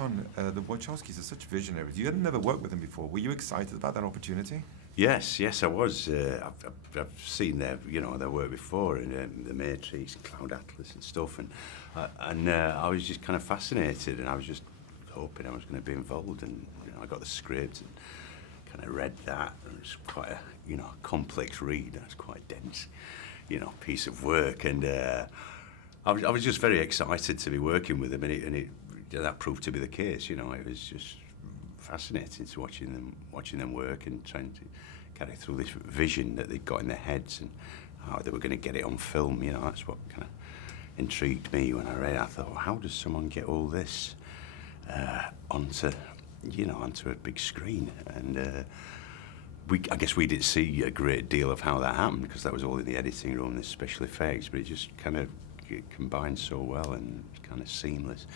on, the Wachowskis are such visionaries. You had never worked with them before. Were you excited about that opportunity? Yes, I was. I've seen their work before, in The Matrix, Cloud Atlas and stuff, and I was just kind of fascinated, and I was just hoping I was going to be involved, and I got the script and kind of read that, and it was quite a complex read. It was quite dense, piece of work, and I was just very excited to be working with them, and that proved to be the case. It was just fascinating to watching them work and trying to carry through this vision that they'd got in their heads and how they were going to get it on film. That's what kind of intrigued me when I read it. I thought, well, how does someone get all this onto a big screen? And I guess we didn't see a great deal of how that happened because that was all in the editing room, the special effects, but it just kind of combined so well and kind of seamless.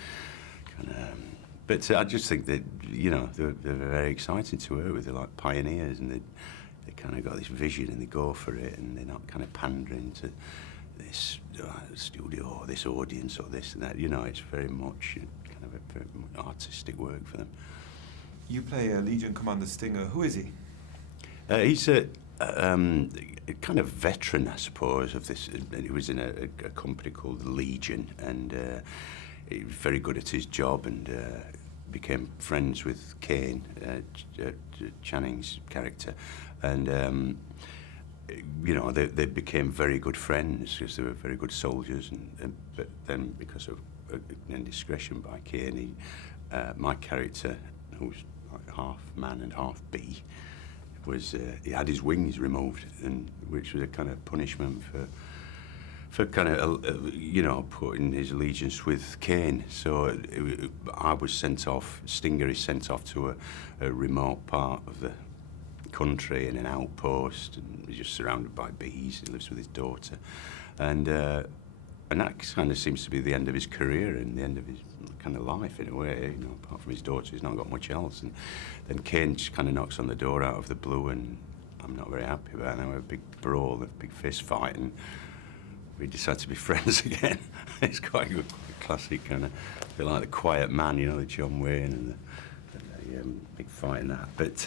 But I just think that, they're very exciting to work with. They're like pioneers, and they kind of got this vision and they go for it, and they're not kind of pandering to this studio or this audience or this and that. It's very much kind of a very artistic work for them. You play a Legion Commander Stinger. Who is he? He's a kind of veteran, I suppose, of this. He was in a company called Legion, and he was very good at his job, and became friends with Caine, Channing's character, and they became very good friends because they were very good soldiers, but then because of indiscretion by Caine, my character, who was like half man and half bee, he had his wings removed, and which was a kind of punishment for kind of putting his allegiance with Caine. So I was sent off. Stinger is sent off to a remote part of the country in an outpost, and he's just surrounded by bees. He lives with his daughter, and that kind of seems to be the end of his career and the end of his kind of life in a way. Apart from his daughter, he's not got much else. And then Caine just kind of knocks on the door out of the blue, and I'm not very happy about it. And we have a big brawl, a big fist fight, and we decide to be friends again. It's quite a good, classic kind of, a bit like The Quiet Man, the John Wayne and the big fight in that. But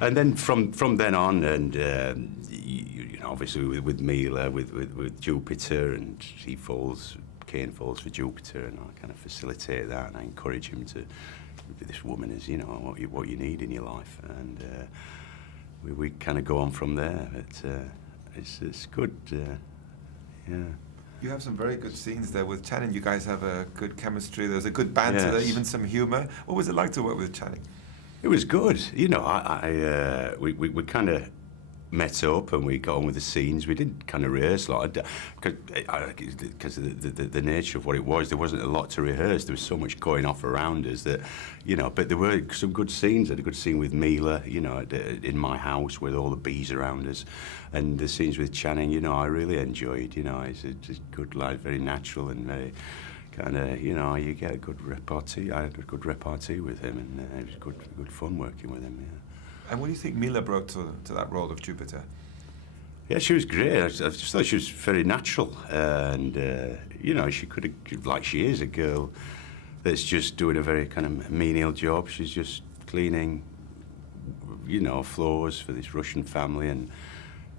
and then from then on, and obviously with Mila, with Jupiter, and Caine falls for Jupiter, and I kind of facilitate that, and I encourage him to be this woman is, what you need in your life, and we kind of go on from there. It's good. Yeah. You have some very good scenes there with Channing. You guys have a good chemistry. There's a good banter there, even some humor. What was it like to work with Channing? It was good. We kind of met up and we got on with the scenes. We didn't kind of rehearse a lot because of the nature of what it was. There wasn't a lot to rehearse. There was so much going off around us that, but there were some good scenes. I had a good scene with Mila, in my house with all the bees around us, and the scenes with Channing, I really enjoyed. It's just good, like very natural and very kind of, you get a good repartee. I had a good repartee with him, and it was good fun working with him. Yeah. And what do you think Mila brought to that role of Jupiter? Yeah, she was great. I just thought she was very natural, and she could have, like she is, a girl that's just doing a very kind of menial job. She's just cleaning, floors for this Russian family, and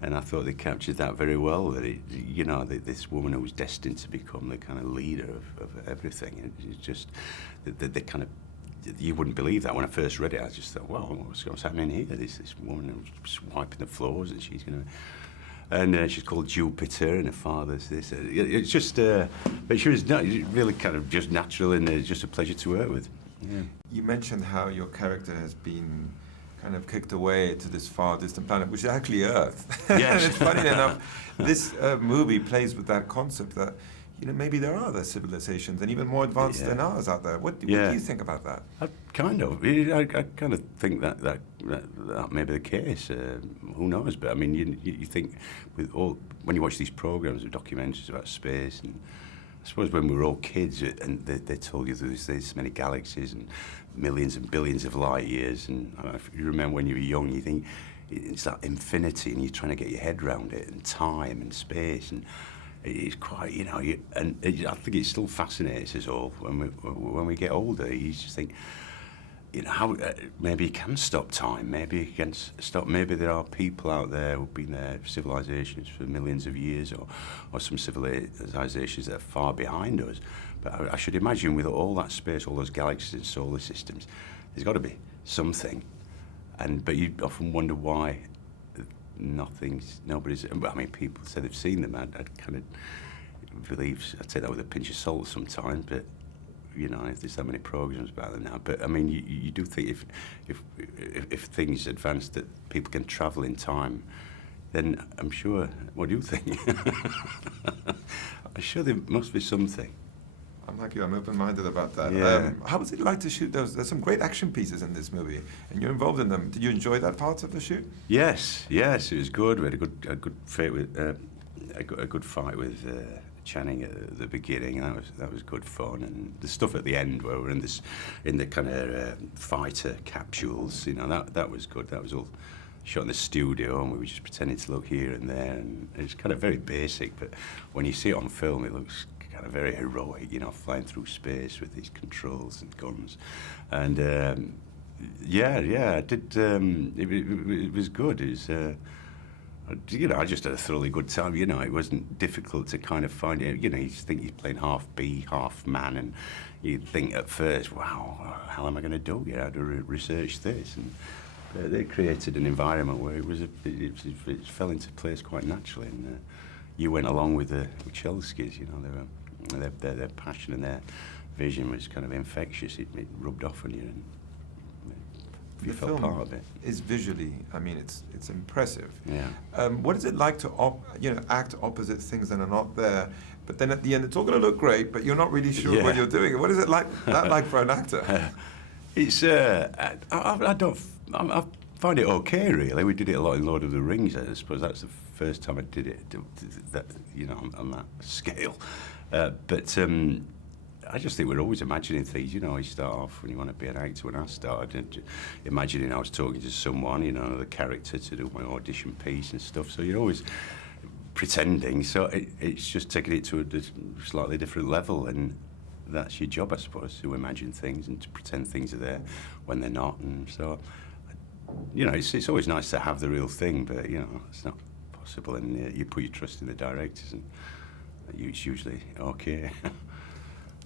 I thought they captured that very well. That this woman who was destined to become the kind of leader of everything. It's just the kind of. You wouldn't believe that. When I first read it, I just thought, well, what's happening here? This woman who's wiping the floors, and she's going to... And she's called Jupiter, and her father's this. It's just... but she was really kind of just natural, and it's just a pleasure to work with. Yeah. You mentioned how your character has been kind of kicked away to this far distant planet, which is actually Earth. Yes. And it's funny enough, this movie plays with that concept that maybe there are other civilizations and even more advanced than ours out there. What do you think about that? I kind of think that may be the case. Who knows? But I mean, you think when you watch these programs of documentaries about space, and I suppose when we were all kids, and they told you there's this many galaxies and millions and billions of light years, and I don't know if you remember when you were young, you think it's that infinity, and you're trying to get your head around it, and time and space, and it's quite, I think it still fascinates us all when we get older. You just think, how maybe you can stop time, maybe you can stop, maybe there are people out there who've been there, civilizations for millions of years, or some civilizations that are far behind us. But I should imagine with all that space, all those galaxies and solar systems, there's got to be something. But you often wonder why nobody's, I mean, people say they've seen them. I'd kind of believe, I'd take that with a pinch of salt sometimes, but if there's that many programs about them now. But I mean, you do think if things advance that people can travel in time, then I'm sure. What do you think? I'm sure there must be something. I'm like you. I'm open-minded about that. Yeah. How was it like to shoot those? There's some great action pieces in this movie, and you're involved in them. Did you enjoy that part of the shoot? Yes, it was good. We had a good fight with a good fight with Channing at the beginning. That was good fun, and the stuff at the end where we're in the kind of fighter capsules. That was good. That was all shot in the studio, and we were just pretending to look here and there, and it's kind of very basic. But when you see it on film, it looks kind of very heroic, flying through space with these controls and guns, and I did. It was good. It was, I just had a thoroughly good time. It wasn't difficult to kind of find it. You think you're playing half bee, half man, and you think at first, wow, how am I going to do it? I had to research this, and they created an environment where it fell into place quite naturally, and you went along with the Wachowskis. Their passion and their vision was kind of infectious. It rubbed off on you, and you felt part of it. Is visually, I mean, it's impressive. Yeah. What is it like to act opposite things that are not there? But then at the end, it's all going to look great, but you're not really sure what you're doing. What is it like for an actor? It's I find it okay, really. We did it a lot in Lord of the Rings. I suppose that's the first time I did it. That on that scale. But I just think we're always imagining things. You start off when you want to be an actor. When I started, imagining I was talking to someone, the character to do my audition piece and stuff. So you're always pretending. So it's just taking it to a slightly different level, and that's your job, I suppose, to imagine things and to pretend things are there when they're not. And so, it's always nice to have the real thing, but it's not possible. And you put your trust in the directors, and it's usually okay.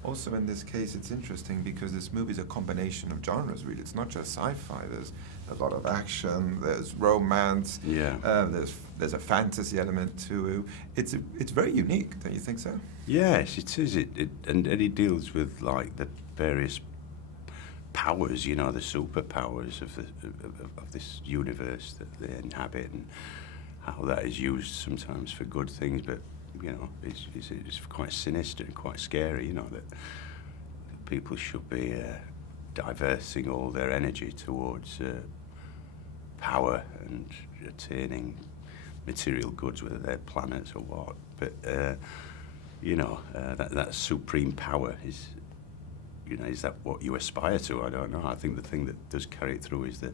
Also, in this case, it's interesting because this movie is a combination of genres, really. It's not just sci-fi. There's a lot of action, there's romance, there's a fantasy element too. It's very unique, don't you think so? Yes, it is. And it deals with, like, the various powers, the superpowers of this universe that they inhabit, and how that is used sometimes for good things, but it's quite sinister and quite scary, that people should be diverting all their energy towards power and attaining material goods, whether they're planets or what. But, that supreme power is that what you aspire to? I don't know. I think the thing that does carry it through is the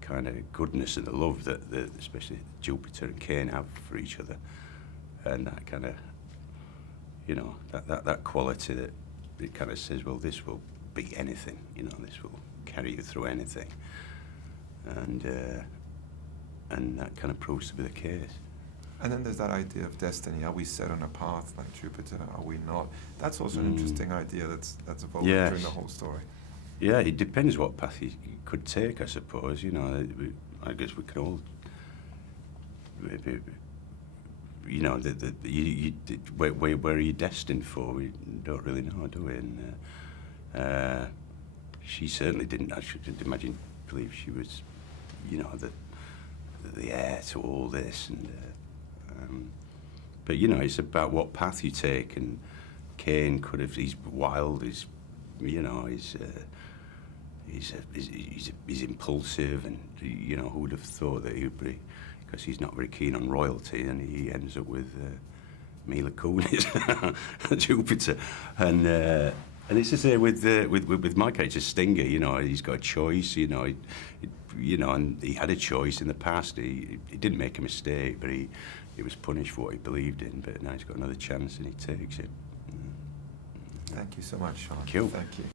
kind of goodness and the love that especially Jupiter and Caine have for each other. And that kind of, that quality that it kind of says, well, this will be anything, this will carry you through anything. And that kind of proves to be the case. And then there's that idea of destiny. Are we set on a path like Jupiter? Are we not? That's also an interesting idea that's evolved during the whole story. Yeah, it depends what path you could take, I suppose. I guess we can all... where are you destined for? We don't really know, do we? And she certainly didn't. I shouldn't believe she was, the heir to all this. And but it's about what path you take. And Caine could have. He's wild. He's impulsive, and who would have thought that he'd be. Because he's not very keen on royalty, and he ends up with Mila Kunis, Jupiter, and it's the same with my character Stinger. He's got a choice. And he had a choice in the past. He didn't make a mistake, but he he was punished for what he believed in, but now he's got another chance and he takes it. Thank you so much, Sean. Thank you. Thank you.